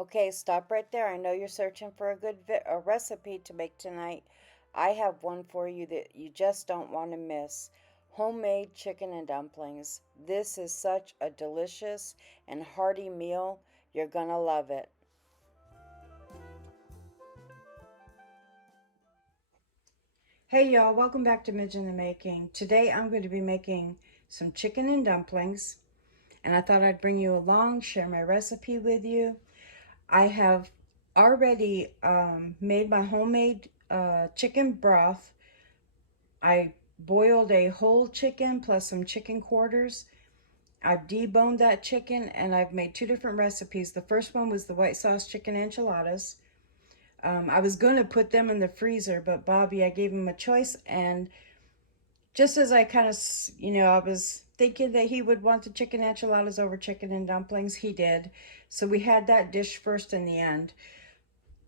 Okay, stop right there. I know you're searching for a recipe to make tonight. I have one for you that you just don't want to miss. Homemade chicken and dumplings. This is such a delicious and hearty meal. You're gonna love it. Hey y'all, welcome back to Midge in the Making. Today I'm going to be making some chicken and dumplings, and I thought I'd bring you along, share my recipe with you. I have already made my homemade chicken broth. I boiled a whole chicken plus some chicken quarters. I've deboned that chicken and I've made two different recipes. The first one was the white sauce chicken enchiladas. I was going to put them in the freezer, but Bobby, I gave him a choice, and just as I kind of, I was thinking that he would want the chicken enchiladas over chicken and dumplings, he did. So we had that dish first in the end.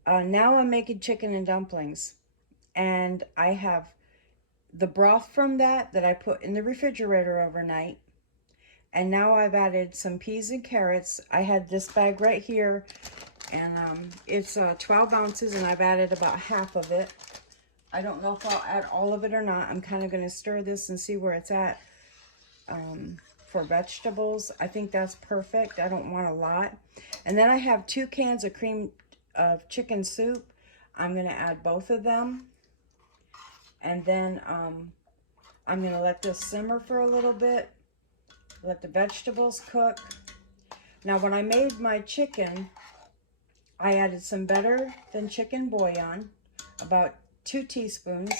Now I'm making chicken and dumplings, and I have the broth from that I put in the refrigerator overnight. And now I've added some peas and carrots. I had this bag right here, and it's 12 ounces, and I've added about half of it. I don't know if I'll add all of it or not. I'm kind of going to stir this and see where it's at. For vegetables, I think that's perfect. I don't want a lot. And then I have 2 cans of chicken soup. I'm going to add both of them. And then I'm going to let this simmer for a little bit. Let the vegetables cook. Now, when I made my chicken, I added some better than chicken bouillon, about 2 teaspoons.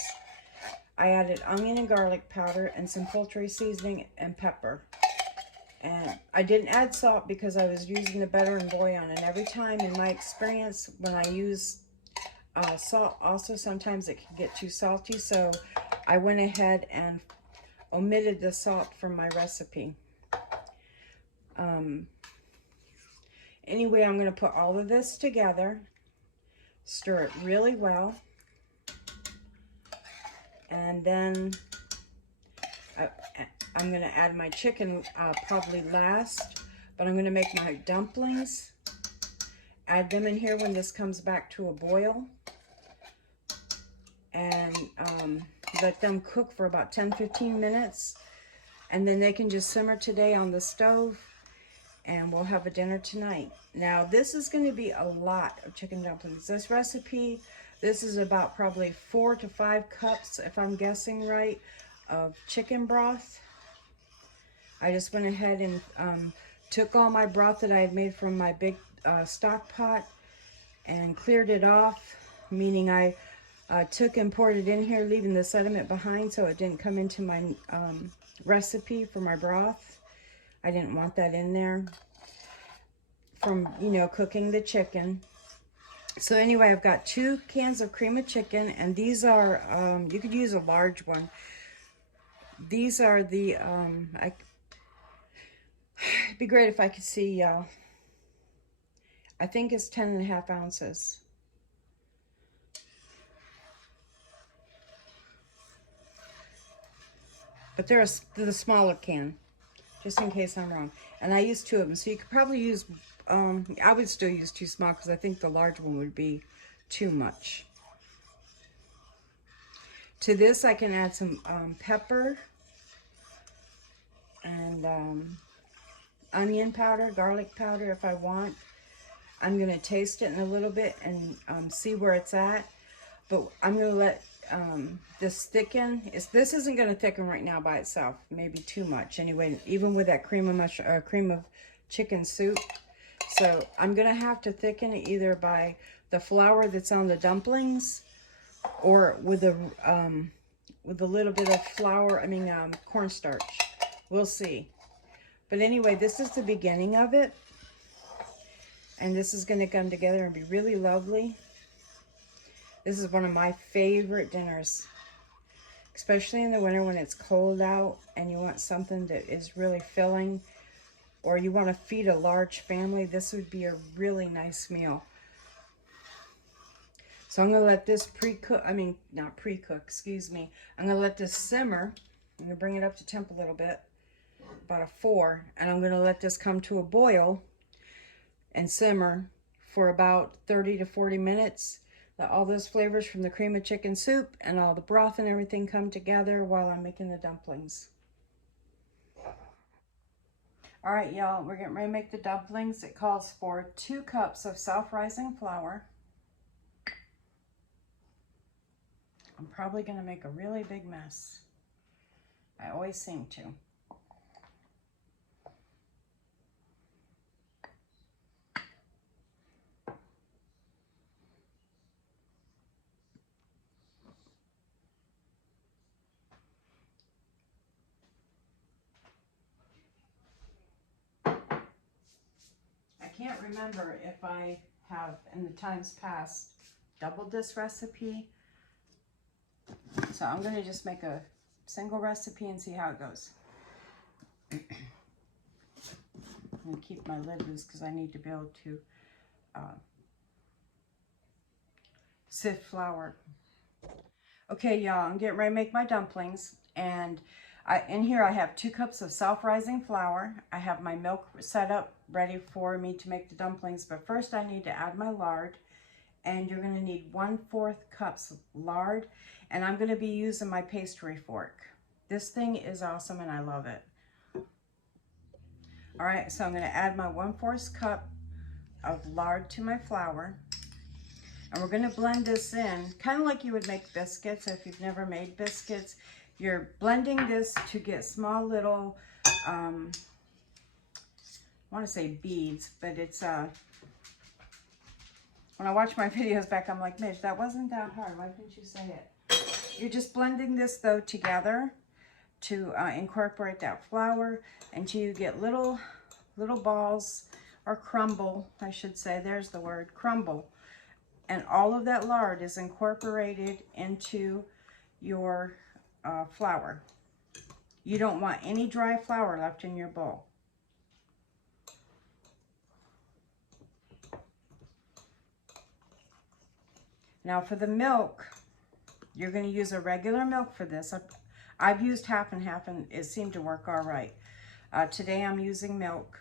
I added onion and garlic powder and some poultry seasoning and pepper. And I didn't add salt because I was using the better and bouillon. And every time in my experience, when I use salt, also sometimes it can get too salty. So I went ahead and omitted the salt from my recipe. Anyway, I'm going to put all of this together, stir it really well, and then I'm going to add my chicken probably last, but I'm going to make my dumplings, add them in here when this comes back to a boil, and let them cook for about 10-15 minutes, and then they can just simmer today on the stove, and we'll have a dinner tonight. Now, this is going to be a lot of chicken dumplings. This recipe, this is about probably 4 to 5 cups, if I'm guessing right, of chicken broth. I just went ahead and took all my broth that I had made from my big stock pot and cleared it off, meaning I took and poured it in here, leaving the sediment behind so it didn't come into my recipe for my broth. I didn't want that in there from, cooking the chicken. So anyway, I've got 2 cans of cream of chicken, and these are, you could use a large one. These are the, it'd be great if I could see y'all. I think it's 10.5 ounces. But they're the smaller can, just in case I'm wrong. And I used 2 of them, so you could probably use, I would still use 2 small because I think the large one would be too much. To this, I can add some pepper and onion powder, garlic powder if I want. I'm going to taste it in a little bit and see where it's at. But I'm going to let this thicken. This isn't going to thicken right now by itself. Maybe too much. Anyway, even with that cream of chicken soup. So I'm going to have to thicken it either by the flour that's on the dumplings or with a little bit of flour, cornstarch. We'll see. But anyway, this is the beginning of it. And this is going to come together and be really lovely. This is one of my favorite dinners, especially in the winter when it's cold out and you want something that is really filling, or you want to feed a large family. This would be a really nice meal. So I'm going to let this not pre-cook, excuse me. I'm going to let this simmer. I'm going to bring it up to temp a little bit, about a 4, and I'm going to let this come to a boil and simmer for about 30 to 40 minutes. Let all those flavors from the cream of chicken soup and all the broth and everything come together while I'm making the dumplings. All right, y'all, we're getting ready to make the dumplings. It calls for 2 cups of self-rising flour. I'm probably going to make a really big mess. I always seem to. I can't remember if I have, in the times past, doubled this recipe. So I'm going to just make a single recipe and see how it goes. I'm going to keep my lid loose because I need to be able to sift flour. Okay, y'all, I'm getting ready to make my dumplings. And in here I have 2 cups of self-rising flour. I have my milk set up ready for me to make the dumplings. But first I need to add my lard. And you're going to need 1/4 cups of lard. And I'm going to be using my pastry fork. This thing is awesome and I love it. All right, so I'm going to add my 1/4 cup of lard to my flour. And we're going to blend this in, kind of like you would make biscuits. If you've never made biscuits, you're blending this to get small little, I want to say beads, but it's, when I watch my videos back, I'm like, Midge, that wasn't that hard. Why didn't you say it? You're just blending this, though, together to incorporate that flour until you get little balls, or crumble, I should say. There's the word, crumble. And all of that lard is incorporated into your flour. You don't want any dry flour left in your bowl. Now for the milk, you're going to use a regular milk for this. I've used half and half and it seemed to work all right. Today I'm using milk.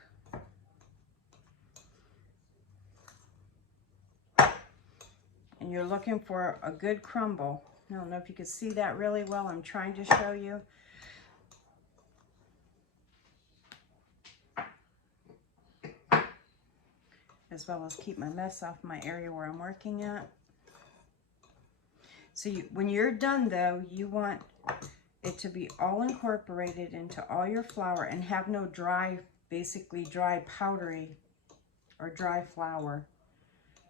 And you're looking for a good crumble. I don't know if you can see that really well. I'm trying to show you. As well as keep my mess off my area where I'm working at. So when you're done though, you want it to be all incorporated into all your flour and have no dry, basically dry powdery or dry flour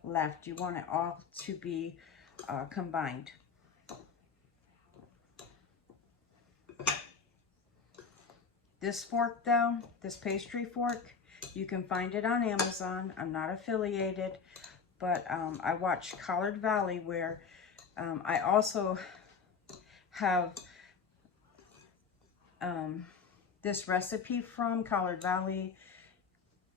left. You want it all to be combined. This fork though, this pastry fork, you can find it on Amazon. I'm not affiliated, but I watch Collard Valley where I also have this recipe from Collard Valley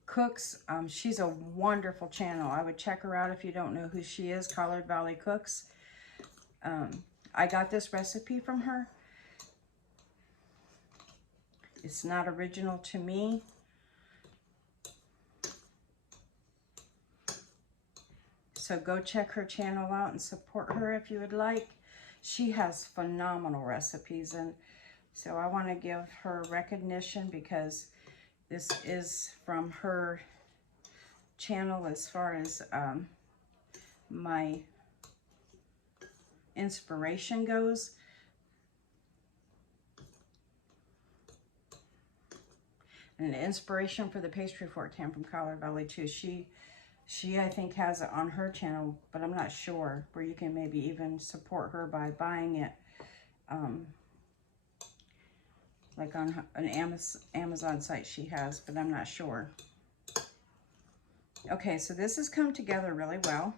Cooks. She's a wonderful channel. I would check her out if you don't know who she is, Collard Valley Cooks. I got this recipe from her. It's not original to me. So go check her channel out and support her if you would like. She has phenomenal recipes, and so I want to give her recognition because this is from her channel as far as my inspiration goes. And the inspiration for the pastry fork came from Collard Valley too. She I think has it on her channel, but I'm not sure, where you can maybe even support her by buying it. Like on an Amazon site she has, but I'm not sure. Okay, so this has come together really well.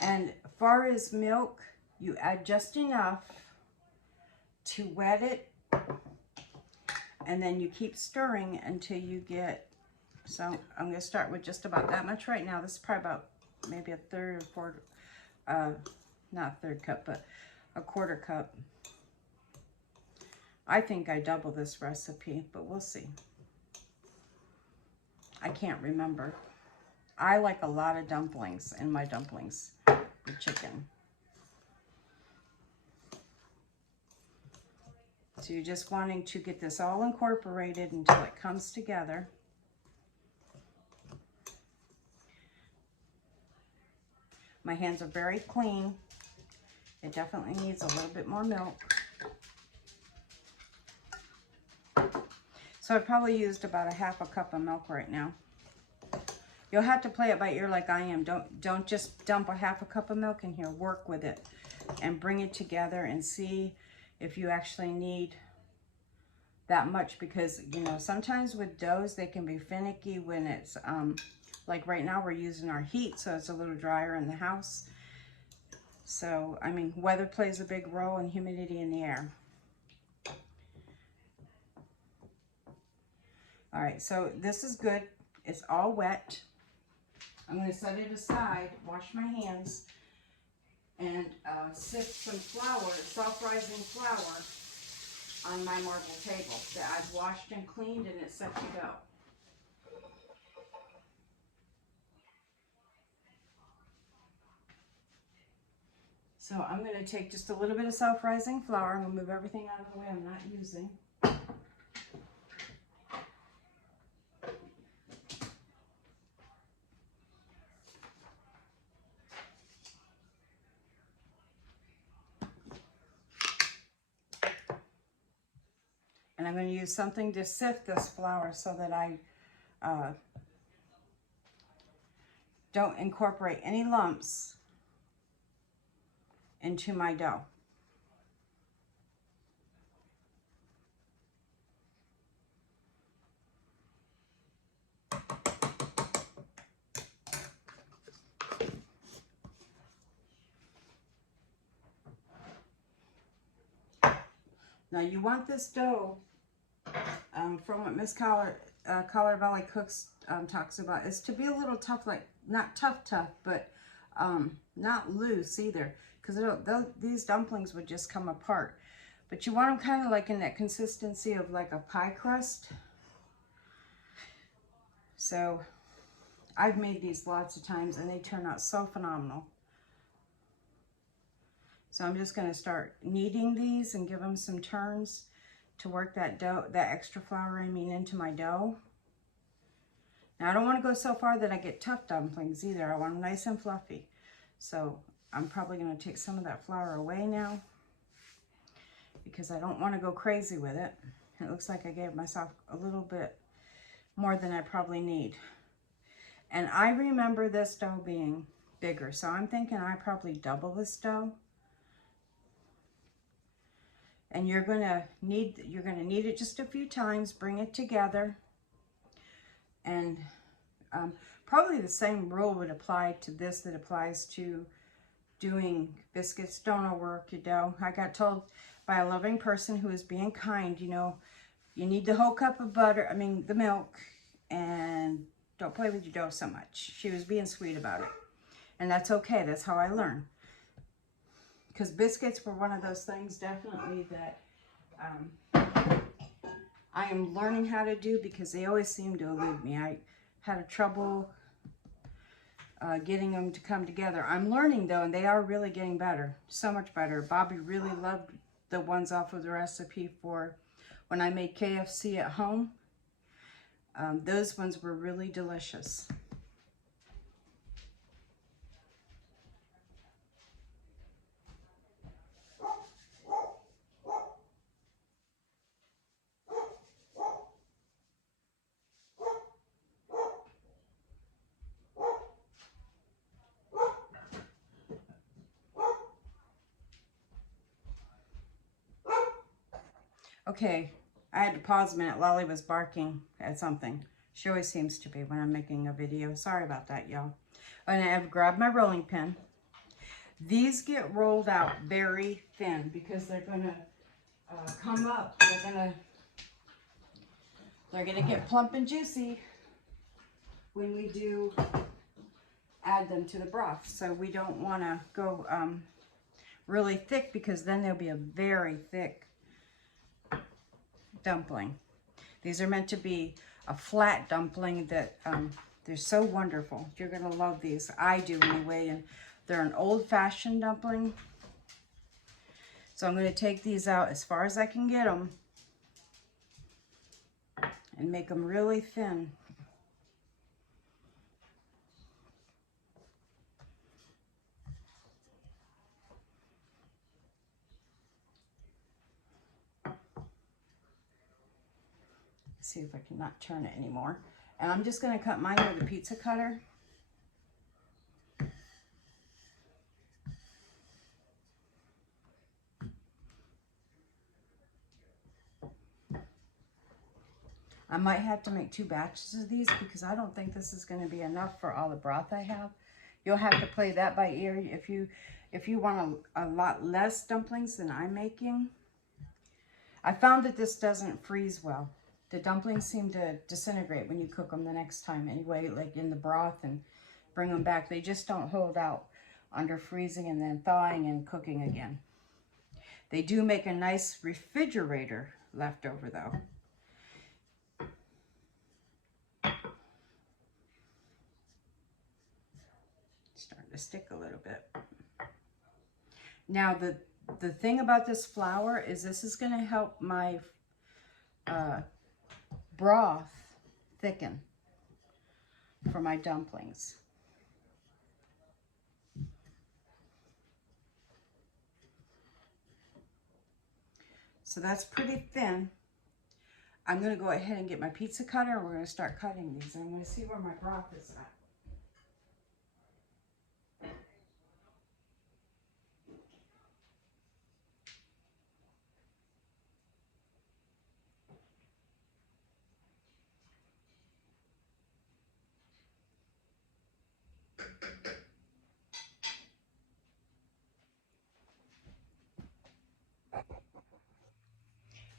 And as far as milk, you add just enough to wet it, and then you keep stirring until you get, so I'm going to start with just about that much right now. This is probably about maybe a third or fourth, not a third cup, but a 1/4 cup. I think I double this recipe, but we'll see. I can't remember. I like a lot of dumplings in my dumplings with chicken. So you're just wanting to get this all incorporated until it comes together. My hands are very clean. It definitely needs a little bit more milk. So I probably used about a 1/2 cup of milk right now. You'll have to play it by ear like I am. Don't just dump a 1/2 cup of milk in here. Work with it and bring it together and see if you actually need that much, because you know sometimes with doughs they can be finicky when it's like right now we're using our heat, so it's a little drier in the house. So I mean, weather plays a big role, and humidity in the air. All right, so this is good. It's all wet. I'm going to set it aside, wash my hands, and sift some flour, self-rising flour, on my marble table that I've washed and cleaned, and it's set to go. So I'm going to take just a little bit of self-rising flour. I'm going to move everything out of the way I'm not using. And I'm going to use something to sift this flour so that I don't incorporate any lumps into my dough. Now you want this dough, from what Miss Collar Valley Cooks talks about, is to be a little tough, like not tough, but not loose either, because these dumplings would just come apart. But you want them kind of like in that consistency of like a pie crust. So I've made these lots of times and they turn out so phenomenal. So I'm just going to start kneading these and give them some turns to work that dough, that extra flour, into my dough. Now I don't want to go so far that I get tough dumplings either. I want them nice and fluffy. So I'm probably going to take some of that flour away now, because I don't want to go crazy with it. It looks like I gave myself a little bit more than I probably need. And I remember this dough being bigger, so I'm thinking I probably double this dough. And you're gonna knead it just a few times, bring it together, and probably the same rule would apply to this that applies to doing biscuits. Don't overwork your dough. I got told by a loving person who is being kind, you know, you need the whole cup of butter, the milk, and don't play with your dough so much. She was being sweet about it. And that's okay. That's how I learn. Because biscuits were one of those things definitely that I am learning how to do, because they always seem to elude me. I had a trouble getting them to come together. I'm learning though, and they are really getting better. So much better. Bobby really loved the ones off of the recipe for when I made KFC at home. Those ones were really delicious. Okay, I had to pause a minute. Lolly was barking at something. She always seems to be when I'm making a video. Sorry about that, y'all. And I've grabbed my rolling pin. These get rolled out very thin because they're going to come up. They're gonna get plump and juicy when we do add them to the broth. So we don't want to go really thick, because then they'll be a very thick dumpling. These are meant to be a flat dumpling that they're so wonderful. You're going to love these. I do anyway, and they're an old-fashioned dumpling. So I'm going to take these out as far as I can get them and make them really thin. See if I can not turn it anymore. And I'm just going to cut mine with a pizza cutter. I might have to make 2 batches of these because I don't think this is going to be enough for all the broth I have. You'll have to play that by ear if you want a lot less dumplings than I'm making. I found that this doesn't freeze well. The dumplings seem to disintegrate when you cook them the next time anyway, like in the broth, and bring them back. They just don't hold out under freezing and then thawing and cooking again. They do make a nice refrigerator leftover though. Starting to stick a little bit. Now the thing about this flour is this is going to help my broth thicken for my dumplings. So that's pretty thin. I'm going to go ahead and get my pizza cutter and we're going to start cutting these. I'm going to see where my broth is at.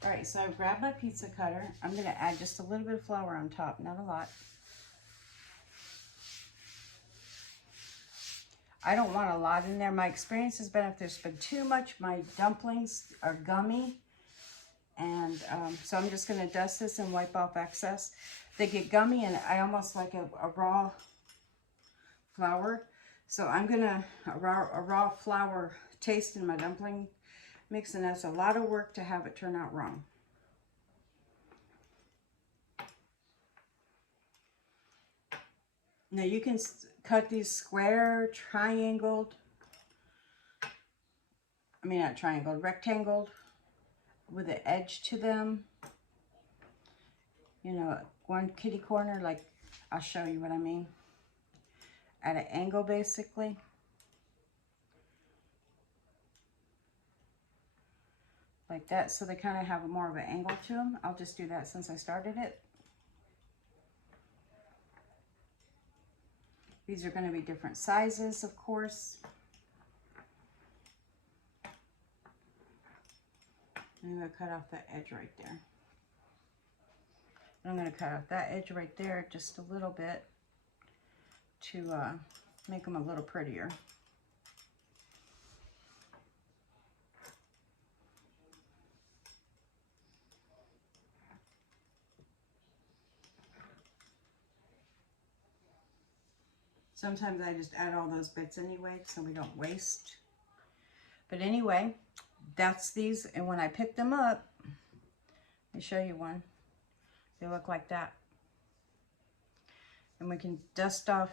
All right, so I've grabbed my pizza cutter. I'm going to add just a little bit of flour on top, not a lot. I don't want a lot in there. My experience has been if there's been too much, my dumplings are gummy. And so I'm just going to dust this and wipe off excess. They get gummy and I almost like a raw flour. So I'm going to, a raw flour taste in my dumpling mix, and that's a lot of work to have it turn out wrong. Now you can cut these square, triangled, I mean not triangled, rectangled, with an edge to them. You know, one kitty corner, like, I'll show you what I mean. At an angle, basically. Like that, so they kind of have more of an angle to them. I'll just do that since I started it. These are going to be different sizes, of course. I'm going to cut off that edge right there. And I'm going to cut off that edge right there just a little bit to make them a little prettier. Sometimes I just add all those bits anyway so we don't waste. But anyway, that's these. And when I pick them up, let me show you one. They look like that. And we can dust off.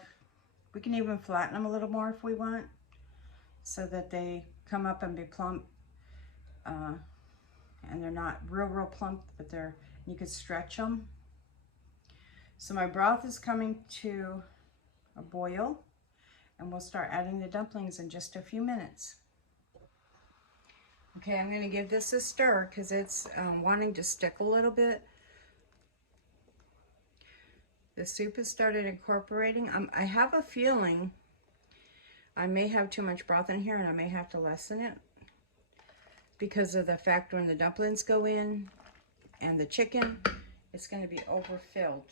We can even flatten them a little more if we want, so that they come up and be plump. And they're not real plump, but you could stretch them. So my broth is coming to a boil, and we'll start adding the dumplings in just a few minutes. Okay, I'm going to give this a stir because it's wanting to stick a little bit. The soup has started incorporating. I have a feeling I may have too much broth in here and I may have to lessen it because of the fact when the dumplings go in and the chicken, it's going to be overfilled.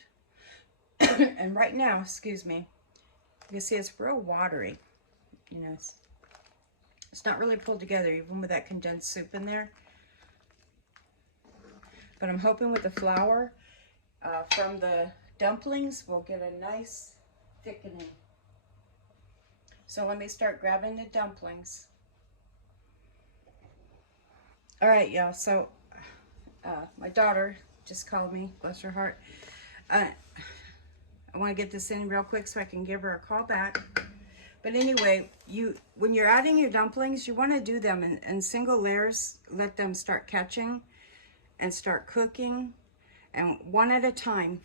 And right now, excuse me, you can see it's real watery, you know. It's not really pulled together, even with that condensed soup in there. But I'm hoping with the flour from the dumplings, we'll get a nice thickening. So let me start grabbing the dumplings. All right, y'all. So my daughter just called me, bless her heart. I want to get this in real quick so I can give her a call back. But anyway, when you're adding your dumplings, you want to do them in single layers. Let them start catching and start cooking, and one at a time.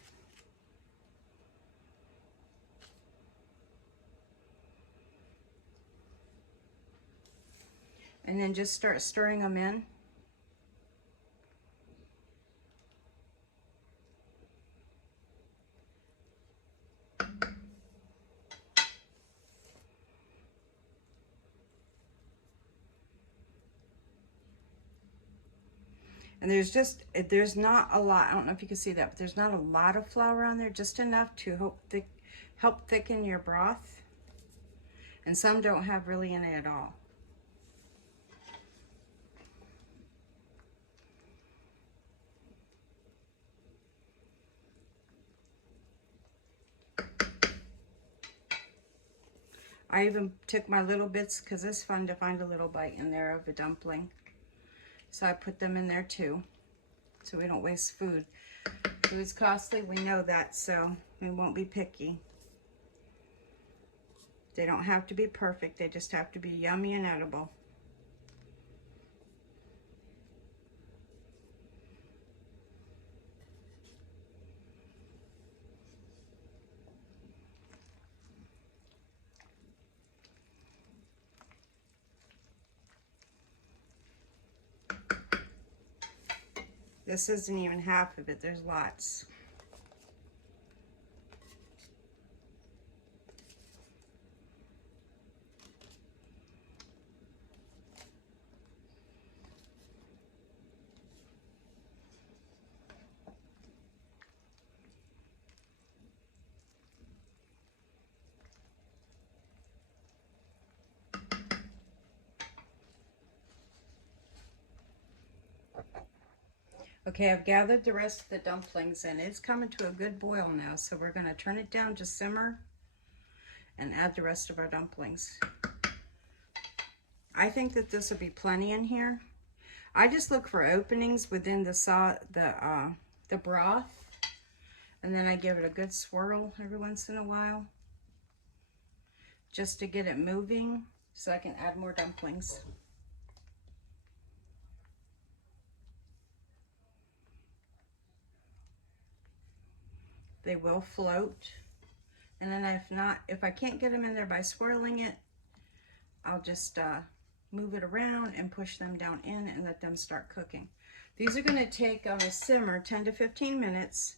And then just start stirring them in. And there's not a lot, I don't know if you can see that, but there's not a lot of flour on there, just enough to help thicken your broth. And some don't have really any at all. I even took my little bits because it's fun to find a little bite in there of a dumpling. So I put them in there too, so we don't waste food. Food's costly, we know that, so we won't be picky. They don't have to be perfect, they just have to be yummy and edible. This isn't even half of it, there's lots. Okay, I've gathered the rest of the dumplings in. It's coming to a good boil now, so we're gonna turn it down to simmer and add the rest of our dumplings. I think that this will be plenty in here. I just look for openings within the broth, and then I give it a good swirl every once in a while, just to get it moving, so I can add more dumplings. They will float, and then if I can't get them in there by swirling it, I'll just move it around and push them down in and let them start cooking. These are going to take on a simmer 10 to 15 minutes.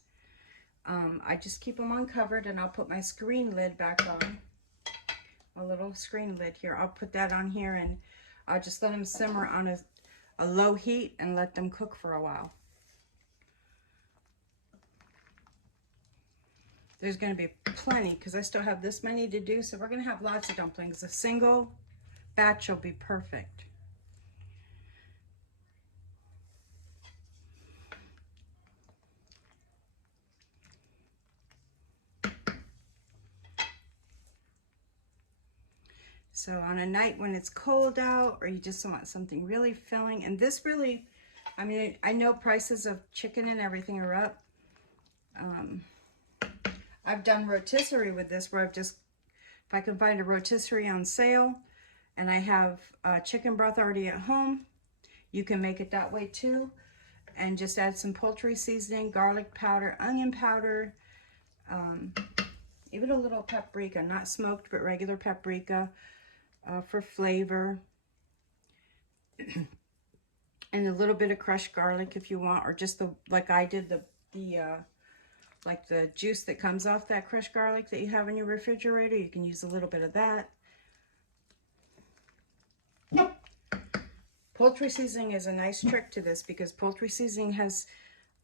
I just keep them uncovered, and I'll put my screen lid back on. A little screen lid here. I'll put that on here, and I'll just let them simmer on a low heat and let them cook for a while. There's going to be plenty because I still have this many to do, so we're going to have lots of dumplings. A single batch will be perfect. So on a night when it's cold out, or you just want something really filling, and this really, I mean, I know prices of chicken and everything are up. I've done rotisserie with this, where if I can find a rotisserie on sale and I have chicken broth already at home, you can make it that way too. And just add some poultry seasoning, garlic powder, onion powder, even a little paprika, not smoked, but regular paprika for flavor. And a little bit of crushed garlic if you want, or just like I did, like the juice that comes off that crushed garlic that you have in your refrigerator. You can use a little bit of that. Poultry seasoning is a nice trick to this, because poultry seasoning has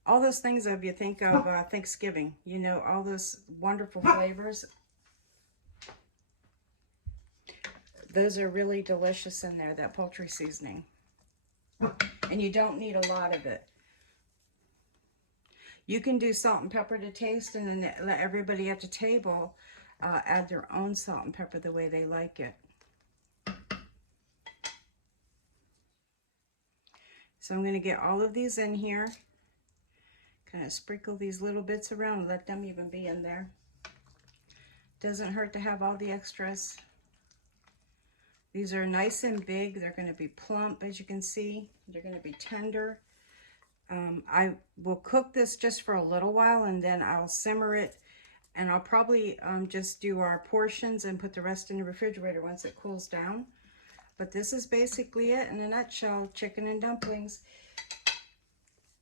all those things of you think of Thanksgiving. You know, all those wonderful flavors. Those are really delicious in there, that poultry seasoning. And you don't need a lot of it. You can do salt and pepper to taste, and then let everybody at the table add their own salt and pepper the way they like it. So I'm going to get all of these in here. Kind of sprinkle these little bits around and let them even be in there. Doesn't hurt to have all the extras. These are nice and big. They're going to be plump, as you can see. They're going to be tender. I will cook this just for a little while, and then I'll simmer it, and I'll probably just do our portions and put the rest in the refrigerator once it cools down. But this is basically it in a nutshell. Chicken and dumplings.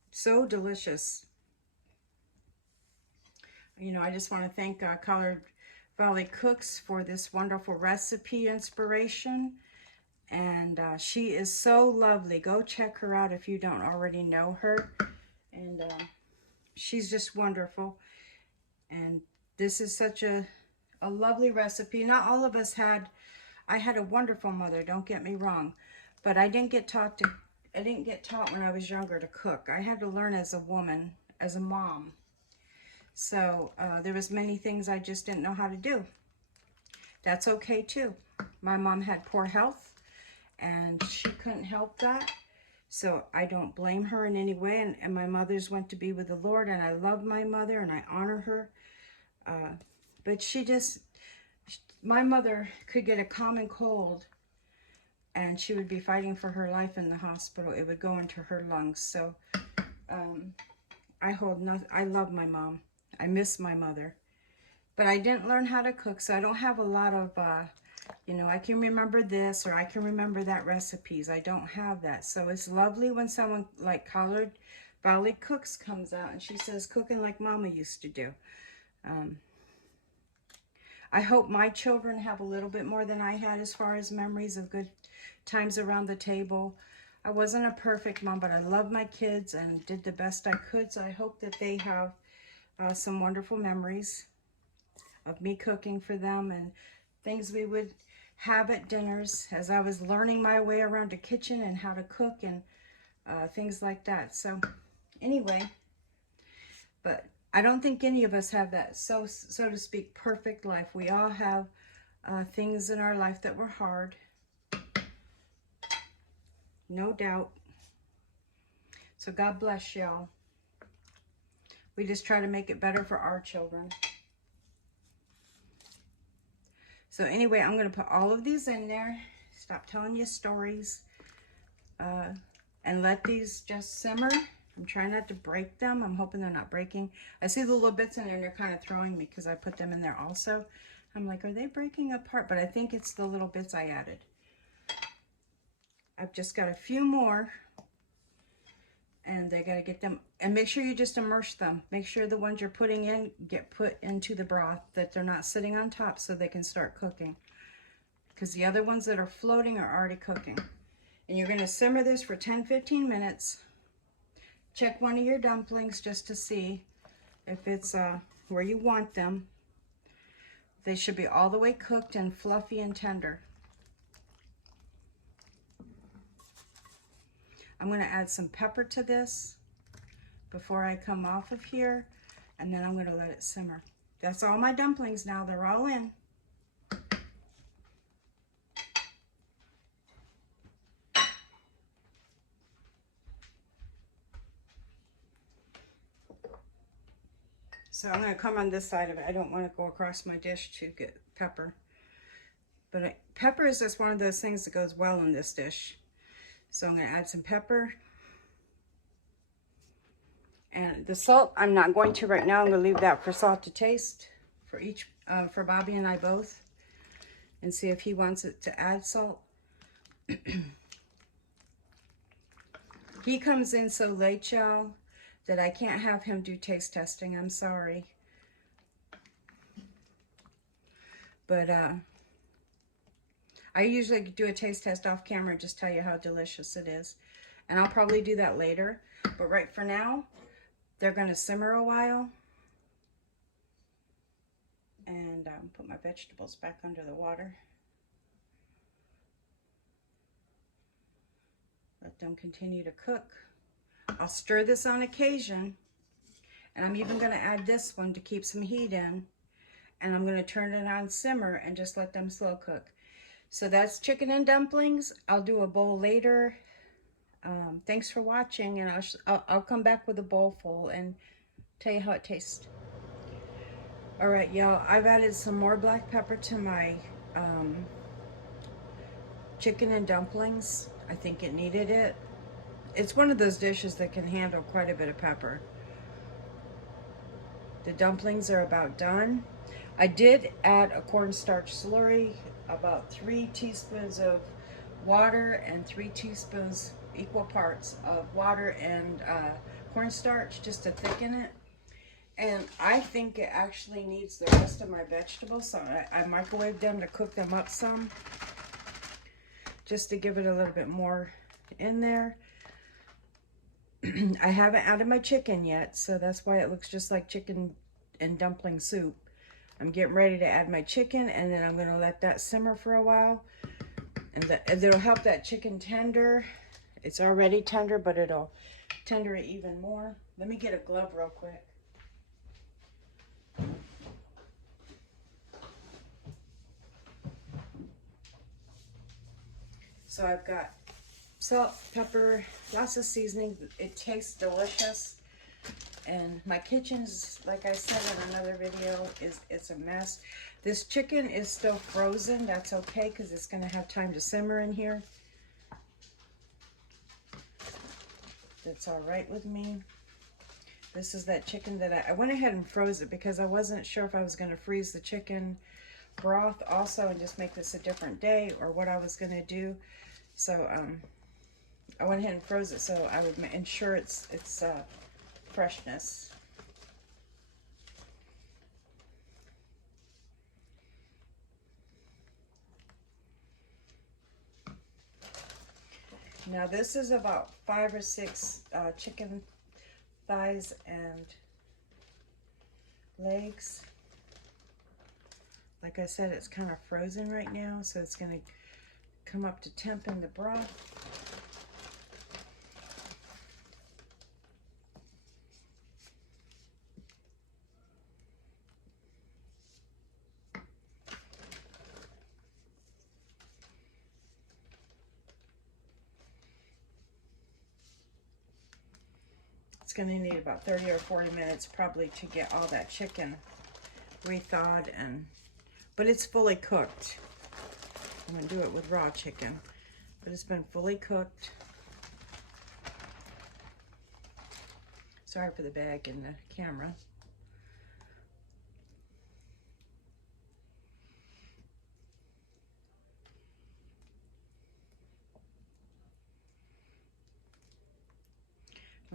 So delicious. You know, I just want to thank Collard Valley Cooks for this wonderful recipe inspiration. And she is so lovely. Go check her out if you don't already know her. And she's just wonderful. And this is such a lovely recipe. Not all of us had, I had a wonderful mother, don't get me wrong. But I didn't get taught when I was younger to cook. I had to learn as a woman, as a mom. So there was many things I just didn't know how to do. That's okay too. My mom had poor health, and she couldn't help that. So I don't blame her in any way. And my mother's went to be with the Lord, and I love my mother and I honor her. But my mother could get a common cold and she would be fighting for her life in the hospital. It would go into her lungs. So I love my mom. I miss my mother. But I didn't learn how to cook, so I don't have a lot of, you know, I can remember this or I can remember that recipes. I don't have that. So it's lovely when someone like Collard Valley Cooks comes out and she says, cooking like Mama used to do. I hope my children have a little bit more than I had as far as memories of good times around the table. I wasn't a perfect mom, but I love my kids and did the best I could. So I hope that they have some wonderful memories of me cooking for them and things we would have at dinners as I was learning my way around a kitchen and how to cook and things like that. So anyway, but I don't think any of us have that, so to speak, perfect life. We all have things in our life that were hard, no doubt. So God bless y'all. We just try to make it better for our children. So anyway, I'm going to put all of these in there. Stop telling you stories. And let these just simmer. I'm trying not to break them. I'm hoping they're not breaking. I see the little bits in there and they're kind of throwing me because I put them in there also. I'm like, are they breaking apart? But I think it's the little bits I added. I've just got a few more. And they got to get them. And make sure you just immerse them. Make sure the ones you're putting in get put into the broth, that they're not sitting on top so they can start cooking. Because the other ones that are floating are already cooking. And you're going to simmer this for 10-15 minutes. Check one of your dumplings just to see if it's where you want them. They should be all the way cooked and fluffy and tender. I'm going to add some pepper to this before I come off of here, and then I'm going to let it simmer. That's all my dumplings now. They're all in. So I'm going to come on this side of it. I don't want to go across my dish to get pepper. But pepper is just one of those things that goes well in this dish. So I'm going to add some pepper. And the salt, I'm not going to right now. I'm going to leave that for salt to taste for Bobby and I both. And see if he wants it to add salt. He comes in so late, y'all, that I can't have him do taste testing. I'm sorry. But I usually do a taste test off camera and just tell you how delicious it is. And I'll probably do that later. But right for now, they're going to simmer a while. And put my vegetables back under the water. Let them continue to cook. I'll stir this on occasion, and I'm even going to add this one to keep some heat in, and I'm going to turn it on simmer and just let them slow cook. So that's chicken and dumplings. I'll do a bowl later. Thanks for watching, and I'll come back with a bowl full and tell you how it tastes. All right, y'all, I've added some more black pepper to my chicken and dumplings. I think it needed it. It's one of those dishes that can handle quite a bit of pepper. The dumplings are about done. I did add a cornstarch slurry, about 3 teaspoons of water and 3 teaspoons, equal parts of water and cornstarch, just to thicken it. And I think it actually needs the rest of my vegetables, so I microwaved them to cook them up some, just to give it a little bit more in there. I haven't added my chicken yet, so that's why it looks just like chicken and dumpling soup. I'm getting ready to add my chicken, and then I'm going to let that simmer for a while. And it'll help that chicken tender. It's already tender, but it'll tender it even more. Let me get a glove real quick. So I've got salt, pepper, lots of seasoning. It tastes delicious. And my kitchen's, like I said in another video, it's a mess. This chicken is still frozen. That's okay, because it's going to have time to simmer in here. That's all right with me. This is that chicken that I went ahead and froze it because I wasn't sure if I was going to freeze the chicken broth also and just make this a different day, or what I was going to do. So I went ahead and froze it so I would ensure its freshness. Now this is about 5 or 6 chicken thighs and legs. Like I said, it's kind of frozen right now, so it's going to come up to temp in the broth. It's going to need about 30 or 40 minutes probably to get all that chicken rethawed, but it's fully cooked. I'm going to do it with raw chicken, but it's been fully cooked. Sorry for the bag in the camera.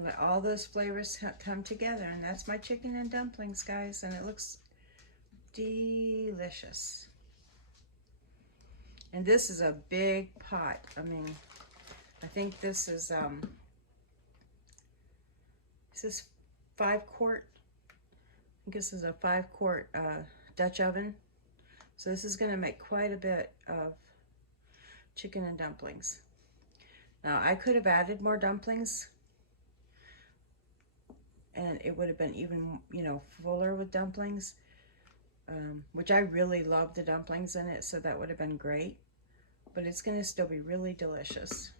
Let all those flavors come together, and that's my chicken and dumplings, guys, and it looks delicious. And this is a big pot. I mean, I think this is 5-quart. I think this is a 5-quart Dutch oven. So this is going to make quite a bit of chicken and dumplings. Now, I could have added more dumplings, and it would have been even, fuller with dumplings, which I really love the dumplings in it, so that would have been great. But it's going to still be really delicious.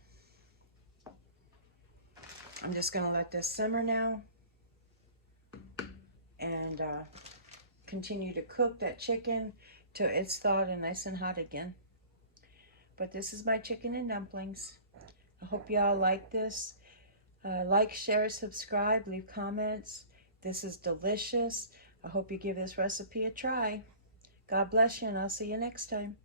I'm just going to let this simmer now and continue to cook that chicken till it's thawed and nice and hot again. But this is my chicken and dumplings. I hope y'all like this. Like, share, subscribe, leave comments. This is delicious. I hope you give this recipe a try. God bless you, and I'll see you next time.